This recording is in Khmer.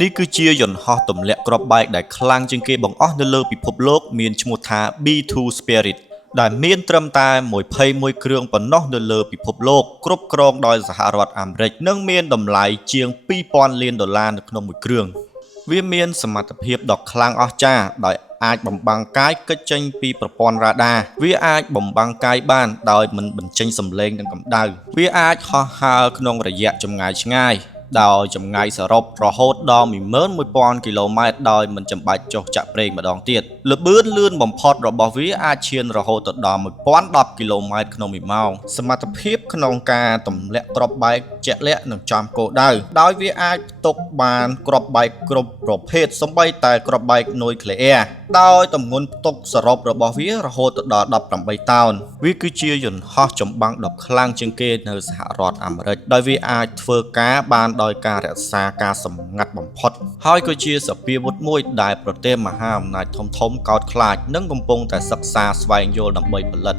នេះគឺជាយន្តហោះទម្លាក់គ្រាប់បែកដែលខ្លាំងជាងគេបង្អស់នៅលើពិភពលោកមានឈ្មោះថា B2 Spirit ដែលមានត្រឹមតែ21គ្រឿងប៉ុណ្ណោះនៅលើពិភពលោកគ្រប់គ្រងដោយសហរដ្ឋអាមេរិកនិងមានតម្លៃជាង$2000 លាននៅក្នុងមួយគ្រឿងវាមានសមត្ថភាពដ៏ខ្លាំងអស្ចារ្យដោយអាចបំបាំងកាយគេចចេញពីប្រព័ន្ធរ៉ាដាវាអាចបំបាំងកាយបានដោយមិនបញ្ចេញសំឡេងនិងកម្ដៅវាអាចហោះហើរក្នុងរយៈចម្ងាយឆ្ងាយដោយចម្ងាយសរុបរហូតដល់11000 គីឡូម៉ែត្រដោយមិនចាំបាច់ចុះចាក់ប្រេងម្ដងទៀតល្បឿនលឿនបំផុតរបស់វាអាចឈានរហូតដល់1010 គីឡូម៉ែត្រក្នុង1ម៉ោងសមត្ថភាពក្នុងការទម្លាក់គ្រាប់បែកជាក់លាក់និងចំគោលដៅដោយវាអាចផ្ទុកបានគ្រាប់បែកគ្រប់ប្រភេទសូម្បីតែគ្រាប់បែកនុយក្លេអ៊ែរដោយទម្ងន់ផ្ទុកសរុបរបស់វារហូតដល់18តោនវាគឺជាយន្តហោះចម្បាំងដ៏ខ្លាំងជាងគេនៅសហរដ្ឋអាមេរិកដោយវាអាចធ្វើការបានដោយការរក្សាការសម្ងាត់បំផុតហើយក៏ជាសពាវុធមួយដែលប្រទេសមហាអំណាចធំៗកោតខ្លាចនិងកំពុងតែសិក្សាស្វែងយល់ដើម្បីផលិត